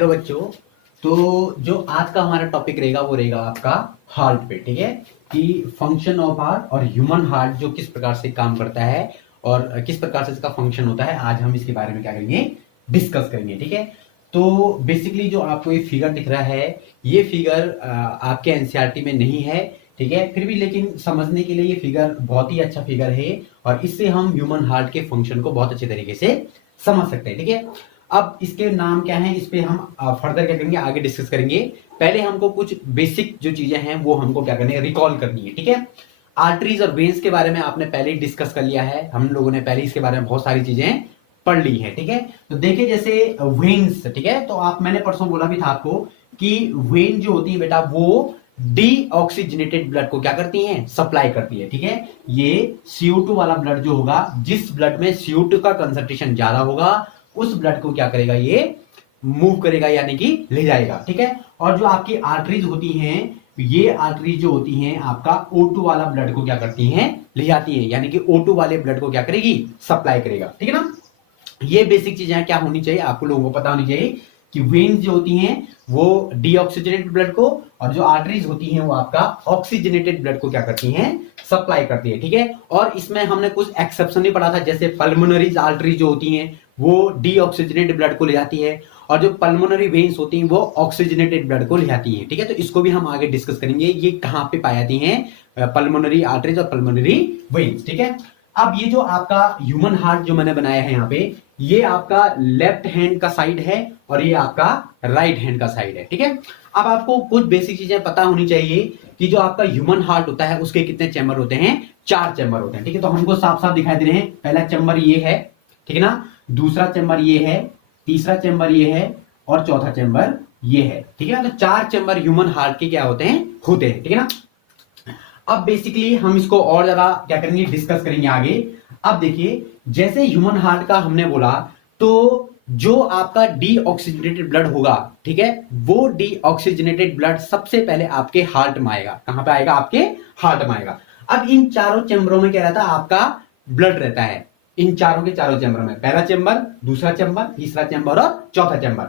Hello बच्चों। तो जो आज का हमारा टॉपिक रहेगा वो रहेगा आपका हार्ट पे। ठीक है कि फंक्शन ऑफ हार्ट और ह्यूमन हार्ट जो किस प्रकार से काम करता है और किस प्रकार से इसका फंक्शन होता है, आज हम इसके बारे में क्या करेंगे, डिस्कस करेंगे। ठीक है, तो बेसिकली जो आपको ये फिगर दिख रहा है, ये फिगर आपके एनसीईआरटी में नहीं है। ठीक है, फिर भी लेकिन समझने के लिए ये फिगर बहुत ही अच्छा फिगर है और इससे हम ह्यूमन हार्ट के फंक्शन को बहुत अच्छे तरीके से समझ सकते हैं। ठीक है, अब इसके नाम क्या है, इस पे हम फर्दर क्या करेंगे, आगे डिस्कस करेंगे। पहले हमको कुछ बेसिक जो चीजें हैं वो हमको क्या करनी है, रिकॉल करनी है। ठीक है, आर्टरीज और वेन्स के बारे में आपने पहले ही डिस्कस कर लिया है, हम लोगों ने पहले इसके बारे में बहुत सारी चीजें पढ़ ली है। ठीक है, तो देखिए जैसे वेन्स, ठीक है, तो आप मैंने परसों बोला भी था आपको कि वेन जो होती है बेटा वो डीऑक्सीजनेटेड ब्लड को क्या करती हैं, सप्लाई करती है। ठीक है, ये CO2 वाला ब्लड जो होगा, जिस ब्लड में CO2 का कंसंट्रेशन ज्यादा होगा उस ब्लड को क्या करेगा, ये मूव करेगा यानी कि ले जाएगा। ठीक है, और जो आपकी आर्टरीज होती हैं, ये आर्टरीज जो होती हैं आपका O2 वाला ब्लड को क्या करती हैं, ले जाती है, यानी कि O2 वाले ब्लड को क्या करेगी, सप्लाई करेगा। ठीक है ना, ये बेसिक चीजें क्या होनी चाहिए, आपको लोगों को पता होनी चाहिए कि वेन्स जो होती हैं वो डीऑक्सीजनेटेड ब्लड को, और जो आर्टरीज होती हैं वो आपका ऑक्सीजनेटेड ब्लड को क्या करती हैं, सप्लाई करती है। ठीक है, और इसमें हमने कुछ एक्सेप्शन भी पढ़ा था, जैसे पल्मोनरी आर्टरी जो होती हैं वो डीऑक्सीजनेटेड ब्लड को ले जाती है, और जो पल्मोनरी वेन्स होती हैं वो ऑक्सीजनेटेड ब्लड को ले जाती है। ठीक है, तो इसको भी हम आगे डिस्कस करेंगे, ये कहां पे पाई जाती हैं, पल्मोनरी आर्टरीज और पल्मोनरी वेन्स। ठीक है, अब ये जो आपका ह्यूमन हार्ट जो मैंने बनाया है यहाँ पे, ये आपका लेफ्ट हैंड का साइड है और ये आपका राइट हैंड का साइड है। ठीक है, अब आपको कुछ बेसिक चीजें पता होनी चाहिए कि जो आपका ह्यूमन हार्ट होता है उसके कितने चैम्बर होते हैं, 4 चैम्बर होते हैं। ठीक है, तो हमको साफ साफ दिखाई दे रहे हैं, पहला चैम्बर ये है, ठीक है ना, दूसरा चैम्बर ये है, तीसरा चैम्बर ये है और चौथा चैम्बर ये है। ठीक है ना, तो 4 चैम्बर ह्यूमन हार्ट के क्या होते हैं, ठीक है ना। अब बेसिकली हम इसको और ज्यादा क्या करेंगे, डिस्कस करेंगे आगे। अब देखिए जैसे ह्यूमन हार्ट का हमने बोला, तो जो आपका डीऑक्सीजनेटेड ब्लड होगा, ठीक है, वो डीऑक्सीजनेटेड ब्लड सबसे पहले आपके हार्ट में आएगा। कहां पे आएगा, आपके हार्ट में आएगा। अब इन चारों चैम्बरों में क्या रहता है, आपका ब्लड रहता है, इन चारों के चारों चैम्बर में, पहला चैम्बर, दूसरा चैम्बर, तीसरा चैम्बर और चौथा चैम्बर।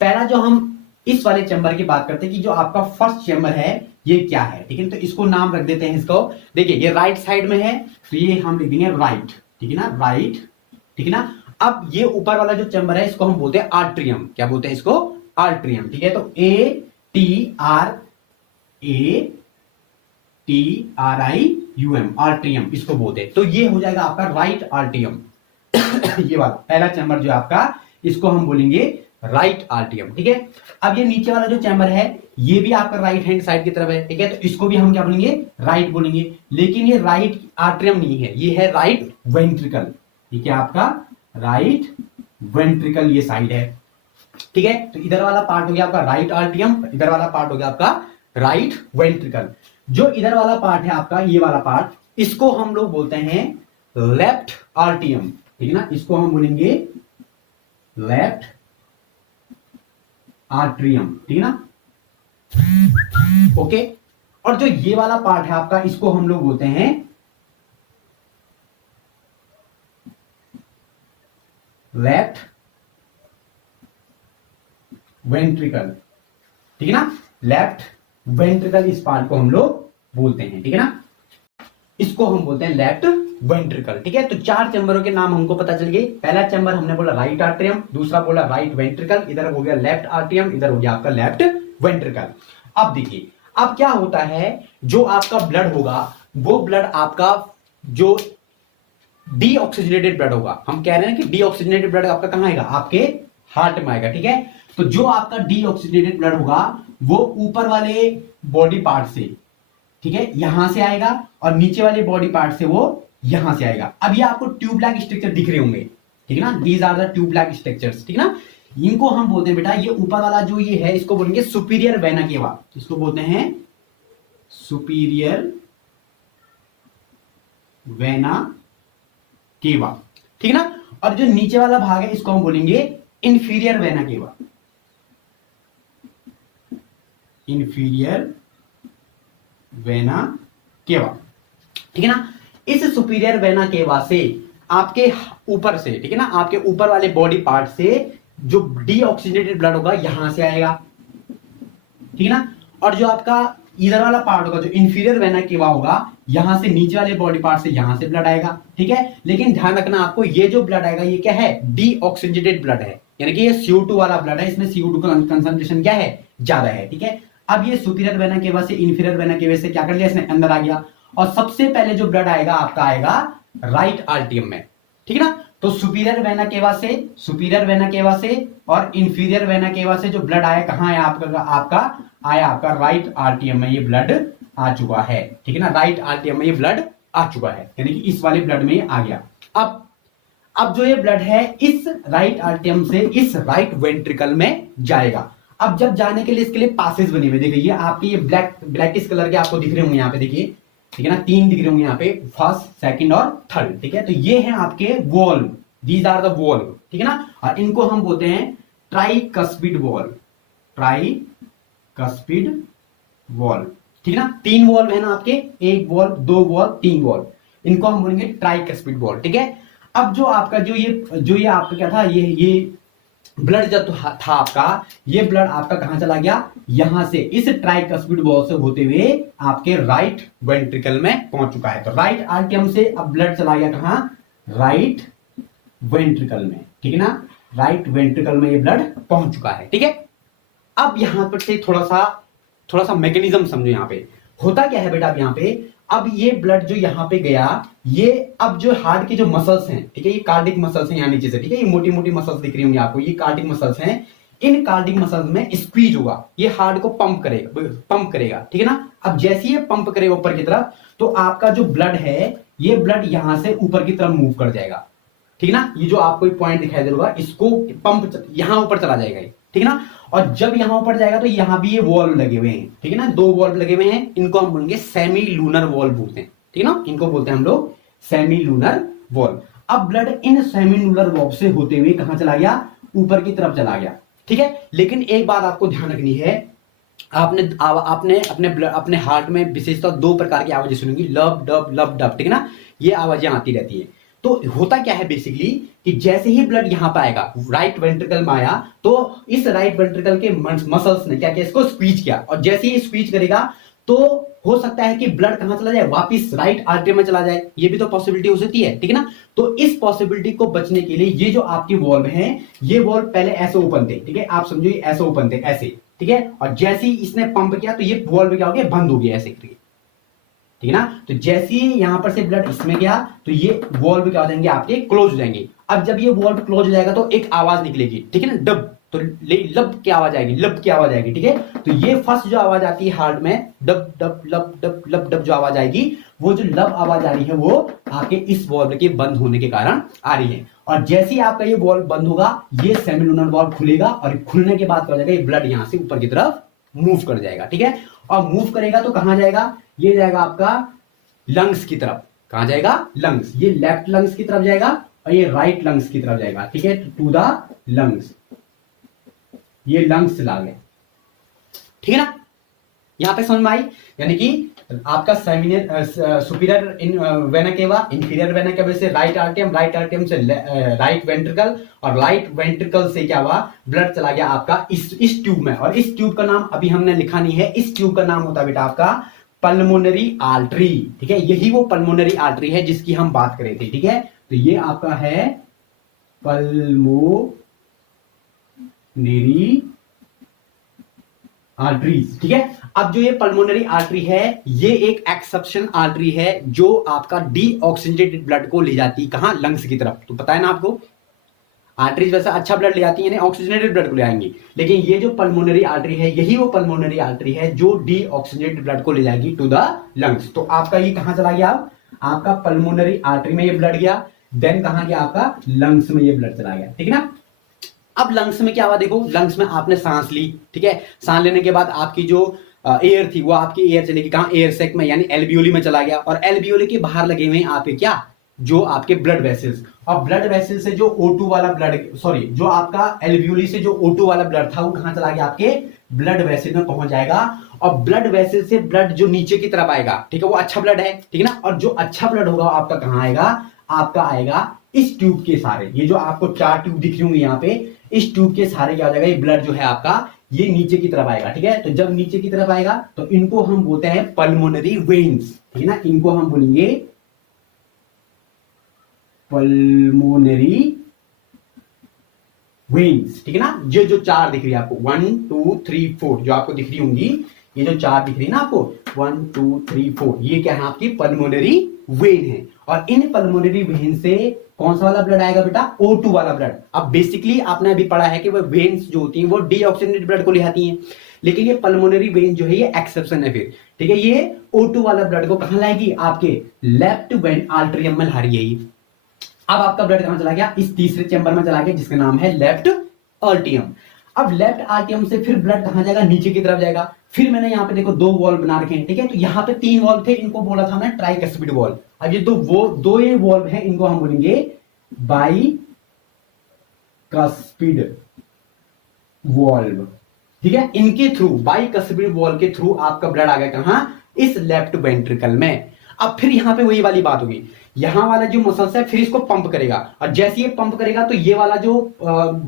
पहला जो हम इस वाले चैम्बर की बात करते हैं कि जो आपका फर्स्ट चैम्बर है ये क्या है, ठीक है, तो इसको नाम रख देते हैं इसको। देखिए ये राइट साइड में है तो ये हम लिख देंगे राइट, ठीक है ना, राइट, ठीक है ना। अब ये ऊपर वाला जो चैम्बर है इसको हम बोलते हैं आर्ट्रियम। क्या बोलते हैं इसको, आर्ट्रियम। ठीक है, तो ATRIUM, आर्ट्रियम इसको बोलते हैं। तो ये हो जाएगा आपका राइट आर्ट्रियम। ये वाला पहला चैम्बर जो आपका, इसको हम बोलेंगे राइट आर्ट्रियम। ठीक है, अब ये नीचे वाला जो चैम्बर है ये भी आपका राइट हैंड साइड की तरफ है। ठीक है, तो इसको भी हम क्या बोलेंगे, राइट बोलेंगे, लेकिन ये राइट आर्ट्रियम नहीं है, ये है राइट वेंट्रिकल। ठीक है, आपका राइट वेंट्रिकल ये साइड है। ठीक है, तो इधर वाला पार्ट हो गया आपका राइट आर्ट्रियम, इधर वाला पार्ट हो गया आपका राइट वेंट्रिकल। जो इधर वाला पार्ट है आपका, ये वाला पार्ट, इसको हम लोग बोलते हैं लेफ्ट आर्ट्रियम। ठीक है ना, इसको हम बोलेंगे लेफ्ट आर्ट्रियम। ठीक है ना, ओके। और जो ये वाला पार्ट है आपका, इसको हम लोग बोलते हैं लेफ्ट वेंट्रिकल। ठीक है ना, लेफ्ट वेंट्रिकल इस पार्ट को हम लोग बोलते हैं। ठीक है ना, इसको हम बोलते हैं लेफ्ट वेंट्रिकल। ठीक है, तो 4 चैम्बरों के नाम हमको पता चल गए। पहला चैम्बर हमने बोला राइट आर्ट्रियम, दूसरा बोला राइट वेंट्रिकल, इधर हो गया लेफ्ट आर्ट्रियम, इधर हो गया आपका लेफ्ट वेंट्रिकल। अब देखिए अब क्या होता है, जो आपका ब्लड होगा वो ब्लड आपका जो डीऑक्सीजनेटेड ब्लड होगा, हम कह रहे हैं कि डीऑक्सीजनेटेड ब्लड आपका कहां आएगा, आपके हार्ट में आएगा। ठीक है, तो जो आपका डीऑक्सीजनेटेड ब्लड होगा वो ऊपर वाले बॉडी पार्ट से, ठीक है, यहां से आएगा, और नीचे वाले बॉडी पार्ट से वो यहां से आएगा। अब ये आपको ट्यूब लाइक स्ट्रक्चर दिख रहे होंगे, ठीक है ना, these are the tube like structures. ठीक है ना, इनको हम बोलते हैं बेटा, ये ऊपर वाला जो ये है इसको बोलेंगे सुपीरियर वेना केवा, इसको बोलते हैं सुपीरियर वेना केवा। ठीक है ना, और जो नीचे वाला भाग है इसको हम बोलेंगे inferior vena cava, inferior vena cava. ठीक है ना, इस सुपीरियर वेना केवा से आपके ऊपर से, ठीक है ना, आपके ऊपर वाले बॉडी पार्ट से जो डीऑक्सीजनेटेड ब्लड होगा यहां से आएगा, ठीक है ना। और जो आपका इधर वाला पार्ट होगा जो इंफीरियर वेना केवा होगा, यहां से नीचे वाले बॉडी पार्ट से यहां से ब्लड आएगा, ठीक है। लेकिन ध्यान रखना आपको, ये जो ब्लड आएगा ये क्या है, डीऑक्सीजनेटेड ब्लड है, यानी कि ये CO2 वाला ब्लड है, इसमें CO2 का कंसंट्रेशन क्या है, ज्यादा है, ठीक है। अब ये सुपीरियर वेना केवा से इंफीरियर वेना केवा से क्या कर लिया इसने, अंदर आ गया। और सबसे पहले जो ब्लड आएगा आपका आएगा राइट आर्टियम में, ठीक है ना। तो सुपीरियर वेना केवा से और इंफीरियर वेना केवा से जो ब्लड आया कहां आया आपका राइट आर्टियम में ये ब्लड आ चुका है, ठीक है ना। राइट आर्टियम में ये ब्लड आ चुका है, यानी कि इस वाले ब्लड में आ गया। अब जो ये ब्लड है इस राइट आर्टियम से इस राइट वेंट्रिकल में जाएगा। अब जब जाने के लिए इसके लिए पासेज बने हुए, देखिए ये आपके ये ब्लैकिश कलर के आपको दिख रहे होंगे यहाँ पे, देखिए, ठीक है ना, 3 दिख रहे होंगे यहाँ पे, फर्स्ट, सेकंड और थर्ड, ठीक है। तो ये है आपके valve, these are the valve, ठीक है ना। और इनको हम बोलते हैं ट्राइकस्पिड वॉल्व, ट्राइकस्पिड वॉल्व, ठीक है ना। 3 वॉल्व है ना आपके, 1 वॉल्व, 2 वॉल्व, 3 वॉल्व, इनको हम बोलेंगे ट्राइकस्पिड वॉल्व, ठीक है। अब जो आपका जो ये आपका क्या था, ये ब्लड जब था आपका, ये ब्लड आपका कहां चला गया, यहां से इस ट्राइकस्पिड वॉल्व से होते हुए आपके राइट वेंट्रिकल में पहुंच चुका है। तो राइट आर्टियम से अब ब्लड चला गया कहां, राइट वेंट्रिकल में, ठीक है ना। राइट वेंट्रिकल में ये ब्लड पहुंच चुका है, ठीक है। अब यहां पर से थोड़ा सा मैकेनिज्म समझो। यहां पे होता क्या है बेटा, अब यहां पे अब ये ब्लड जो यहां पे गया, ये अब जो हार्ट के जो मसल्स हैं, ठीक है, ये कार्डिक मसल्स हैं यहाँ नीचे से, ठीक है, ये मोटी मोटी मसल्स दिख रही होंगी आपको, ये कार्डिक मसल्स हैं। इन कार्डिक मसल्स में स्क्वीज होगा, ये हार्ट को पंप करेगा, ठीक है ना। अब जैसे ये पंप करेगा ऊपर की तरफ, तो आपका जो ब्लड है ये ब्लड यहां से ऊपर की तरफ मूव कर जाएगा, ठीक है ना। ये जो आपको पॉइंट दिखाई दे रहा होगा, इसको पंप यहां ऊपर चला जाएगा, ठीक है ना। और जब यहां ऊपर जाएगा तो यहां भी ये वॉल्व लगे हुए हैं, ठीक है ना, 2 वॉल्व लगे हुए हैं, इनको हम बोलेंगे सेमी लूनर वॉल्व बोलते हैं, ठीक है ना, इनको बोलते हैं हम लोग सेमी लूनर वॉल्व। अब blood in semi lunar valve से होते हुए कहां चला गया, ऊपर की तरफ चला गया, ठीक है। लेकिन एक बात आपको ध्यान रखनी है, आपने अपने हार्ट में विशेषतः 2 प्रकार की आवाजें सुनेंगी, लब डब, ठीक है ना, ये आवाजें आती रहती है। तो होता क्या है बेसिकली कि जैसे ही ब्लड यहां पर आएगा, राइट वेंट्रिकल में आया, तो इस राइट वेंट्रिकल के मसल्स ने क्या किया, इसको स्क्वीज किया। और जैसे ही स्क्वीज करेगा तो हो सकता है कि ब्लड कहां चला जाए, वापस राइट आर्टरी में चला जाए, ये भी तो पॉसिबिलिटी हो सकती है, ठीक है ना। तो इस पॉसिबिलिटी को बचने के लिए ये जो आपकी वॉल्व है, ये वॉल्व पहले ऐसे ओपन थे, ठीक है, आप समझो ये ऐसे ओपन थे, ऐसे, ठीक है। और जैसे ही इसने पंप किया तो ये वॉल्व क्या हो गया, बंद हो गया ऐसे करके, ठीक है ना। तो जैसे ही यहां पर से ब्लड इसमें गया तो ये वॉल्व क्या हो जाएंगे आपके, क्लोज हो जाएंगे। अब जब ये वॉल्व क्लोज हो जाएगा तो एक आवाज निकलेगी, ठीक है ना, डब, तो लब की आवाज आएगी, लब की आवाज आएगी, ठीक है। तो ये फर्स्ट जो आवाज आती है हार्ट में, डब डब लब डब लब डब जो आवाज आएगी, वो जो लब आवाज आ रही है वो आपके इस वॉल्व के बंद होने के कारण आ रही है। और जैसे ही आपका ये वॉल्व बंद होगा, ये सेमिलूनर वॉल्व खुलेगा और खुलने के बाद क्या हो जाएगा, ये ब्लड यहां से ऊपर की तरफ मूव कर जाएगा, ठीक है। और मूव करेगा तो कहां जाएगा, ये जाएगा आपका लंग्स की तरफ। कहां जाएगा, लंग्स, ये लेफ्ट लंग्स की तरफ जाएगा और ये राइट लंग्स की तरफ जाएगा, ठीक है, टू द लंग्स, ये लंग्स चला गया, ठीक है ना। यहां पे समझ में आई, यानी कि आपका superior vena cava, inferior vena cava से राइट आर्टियम से राइट वेंट्रिकल, और राइट वेंट्रिकल से क्या हुआ, ब्लड चला गया आपका इस ट्यूब में। और इस ट्यूब का नाम अभी हमने लिखा नहीं है, इस ट्यूब का नाम होता है बेटा आपका पल्मोनरी आर्टरी, ठीक है। यही वो पल्मोनरी आर्टरी है जिसकी हम बात कर रहे थे, ठीक है। तो ये आपका है पल्मोनरी आर्टरीज, ठीक है। अब जो ये पल्मोनरी आर्टरी है, ये एक एक्सेप्शन आर्टरी है जो आपका डीऑक्सीजनेटेड ब्लड को ले जाती है कहां, लंग्स की तरफ। तो पता है ना आपको, आर्टरीज वैसे अच्छा ब्लड ले आती है, ऑक्सीजनेटेड ब्लड को ले आएंगी, लेकिन ये जो पल्मोनरी आर्टरी है, यही वो पल्मोनरी आर्टरी है जो डीऑक्सीजनेटेड ब्लड को ले जाएगी टू द लंग्स। तो आपका ये कहां चला गया, आपका पल्मोनरी आर्टरी में ये ब्लड गया, देन कहां गया, आपका लंग्स में ये ब्लड चला गया, ठीक है ना। अब लंग्स में क्या हुआ, देखो लंग्स में आपने सांस ली, ठीक है, सांस लेने के बाद आपकी जो एयर थी वो आपकी एयर चलेगी कहां, एयर सेक में, यानी एल्वियोली में चला गया। और एल्वियोली के बाहर लगे हुए हैं आपके क्या, जो आपके ब्लड वेसल्स, और ब्लड वेसल से जो O2 वाला ब्लड, सॉरी, जो आपका एल्वियोली से जो O2 वाला ब्लड था वो कहां चला गया, आपके ब्लड वेसल में पहुंच जाएगा। और ब्लड वेसल से ब्लड जो नीचे की तरफ आएगा, ठीक है, वो अच्छा ब्लड है, ठीक है ना। और जो अच्छा ब्लड होगा आपका कहां आएगा, आपका आएगा इस ट्यूब के सारे, ये जो आपको 4 ट्यूब दिख रही होंगी यहाँ पे, इस ट्यूब के सहारे क्या हो जाएगा, ये ब्लड जो है आपका ये नीचे की तरफ आएगा। ठीक है, तो जब नीचे की तरफ आएगा तो इनको हम बोलते हैं पल्मोनरी वेन्स। ठीक है ना, इनको हम बोलेंगे पल्मोनरी वेन्स। ठीक है ना, ये जो चार दिख रही है आपको 1 2 3 4 जो आपको दिख रही होंगी, ये जो चार दिख रही है ना आपको 1 2 3 4, ये क्या है आपकी पल्मोनरी वेन है। और इन पल्मोनरी वेन से कौन सा वाला ब्लड आएगा बेटा, O2 वाला ब्लड। अब बेसिकली आपने अभी पढ़ा है कि वो वेन्स जो होती हैं वो डीऑक्सीजनेटेड ब्लड को ले आती हैं, लेकिन ये पल्मोनरी वेन जो है ये एक्सेप्शन है फिर। ठीक है, ये O2 वाला ब्लड को कहां लाएगी, आपके लेफ्ट वेन आर्टरियम में ला रही है ये। अब आपका ब्लड कहां चला गया, इस तीसरे चैम्बर में चला गया जिसका नाम है लेफ्ट आर्टियम। अब लेफ्ट आर्टियम से फिर ब्लड कहां जाएगा, नीचे की तरफ जाएगा। फिर मैंने यहां पे देखो दो वॉल्व बना रखे हैं। ठीक है, तो यहां पे तीन वॉल्व थे, इनको बोला था मैंने ट्राइकस्पिड वॉल्व। अब ये दो ये वॉल्व है, इनको हम बोलेंगे बाइकस्पिड वॉल्व। ठीक है, इनके थ्रू बाइकस्पिड वॉल्व के थ्रू आपका ब्लड आ गया कहां, इस लेफ्ट वेंट्रिकल में। अब फिर यहां पे वही वाली बात होगी, यहां वाला जो मसल्स है फिर इसको पंप करेगा, और जैसे ये पंप करेगा तो ये वाला जो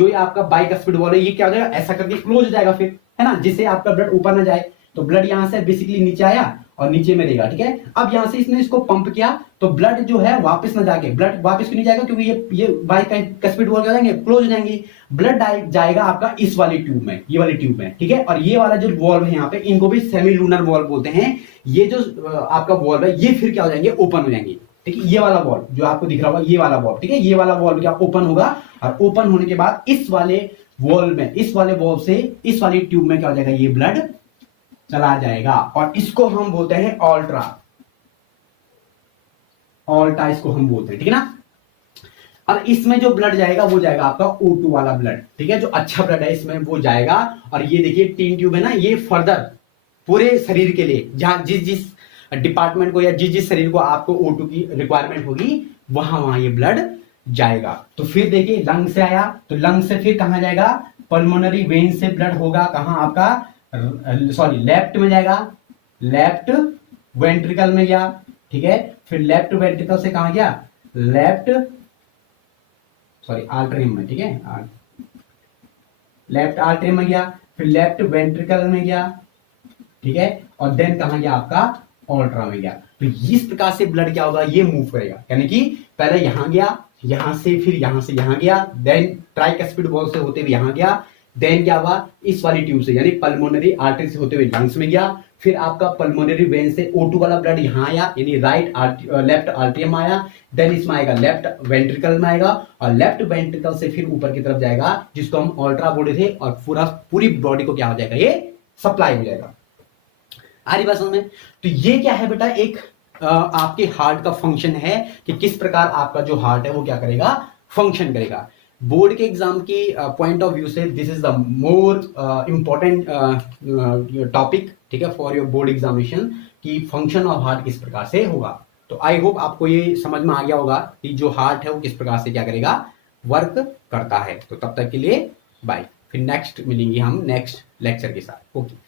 ये आपका बाइकस्पिड वॉल्व है ये क्या हो जाएगा, ऐसा करके क्लोज हो जाएगा फिर, है ना, जिससे आपका ब्लड ऊपर ना जाए। तो ब्लड यहां से बेसिकली नीचे आया और नीचे में रहेगा। ठीक है, अब यहां से इसने इसको पंप किया तो ब्लड जो है वापस ना जाके, ब्लड वापस क्यों नहीं जाएगा, क्योंकि ये बाइकस्पिड वॉल्व हो जाएंगे, क्लोज हो जाएंगे। ब्लड जाएगा आपका इस वाली ट्यूब में, ये वाली ट्यूब में। ठीक है, और ये वाला जो वॉल्व है यहाँ पे, इनको भी सेमी लूनर वॉल्व बोलते हैं। ये जो आपका वॉल्व है ये फिर क्या हो जाएंगे, ओपन हो जाएंगे। ठीक है, ये वाला वॉल्व जो आपको दिख रहा होगा, ये वाला वॉल्व। ठीक है, ये वाला वॉल्व क्या ओपन होगा, और ओपन होने के बाद इस वाले वॉल्व में, इस वाले वॉल्व से इस वाली ट्यूब में क्या हो जाएगा, ये ब्लड चला जाएगा, और इसको हम बोलते हैं ऑल्ट्रा। ऑल्टा इसको हम बोलते हैं। ठीक है ना, अब इसमें जो ब्लड जाएगा वो जाएगा आपका O2 वाला ब्लड। ठीक है, जो अच्छा ब्लड है इसमें वो जाएगा। और ये देखिए तीन ट्यूब है ना, ये फर्दर पूरे शरीर के लिए, जहां जिस जिस डिपार्टमेंट को या जिस जिस शरीर को आपको O2 की रिक्वायरमेंट होगी वहां वहां ये ब्लड जाएगा। तो फिर देखिए लंग से आया तो लंग से फिर कहां जाएगा, पल्मोनरी वेन से ब्लड होगा कहां आपका, सॉरी लेफ्ट में जाएगा, लेफ्ट वेंट्रिकल में गया। ठीक है, फिर लेफ्ट वेंट्रिकल से कहां गया, लेफ्ट सॉरी आर्टरियम में। ठीक है, लेफ्ट आर्टरियम में गया, फिर लेफ्ट वेंट्रिकल में गया। ठीक है, और देन कहां गया आपका, ऑल्ट्रा में गया। तो इस प्रकार से ब्लड क्या होगा, ये मूव करेगा, यानी कि पहले यहां गया, यहां से फिर यहां से यहां गया, देन ट्राइकस्पिड वॉल्व से होते हुए यहां गया, देन क्या हुआ, इस वाली ट्यूब से यानी पल्मोनरी आर्टरी से होते हुए लंग्स में गया। फिर आपका पल्मोनरी वेन से O2 वाला ब्लड यहां आया, यानी लेफ्ट आर्टरियम आया, देन इसमें आएगा लेफ्ट वेंट्रिकल में आएगा, और लेफ्ट वेंट्रिकल से फिर ऊपर की तरफ जाएगा जिसको हम ऑल्ट्रा बोले थे, और पूरी बॉडी को क्या हो जाएगा, ये सप्लाई हो जाएगा। आ रही बात समझ में। तो ये क्या है बेटा, एक आपके हार्ट का फंक्शन है कि किस प्रकार आपका जो हार्ट है वो क्या करेगा, फंक्शन करेगा। बोर्ड के एग्जाम की पॉइंट ऑफ व्यू से this is the more important topic. ठीक है, फॉर योर बोर्ड एग्जामिनेशन कि फंक्शन ऑफ हार्ट किस प्रकार से होगा। तो आई होप आपको ये समझ में आ गया होगा कि जो हार्ट है वो किस प्रकार से क्या करेगा, वर्क करता है। तो तब तक के लिए बाय, फिर नेक्स्ट मिलेंगे हम नेक्स्ट लेक्चर के साथ। ओके।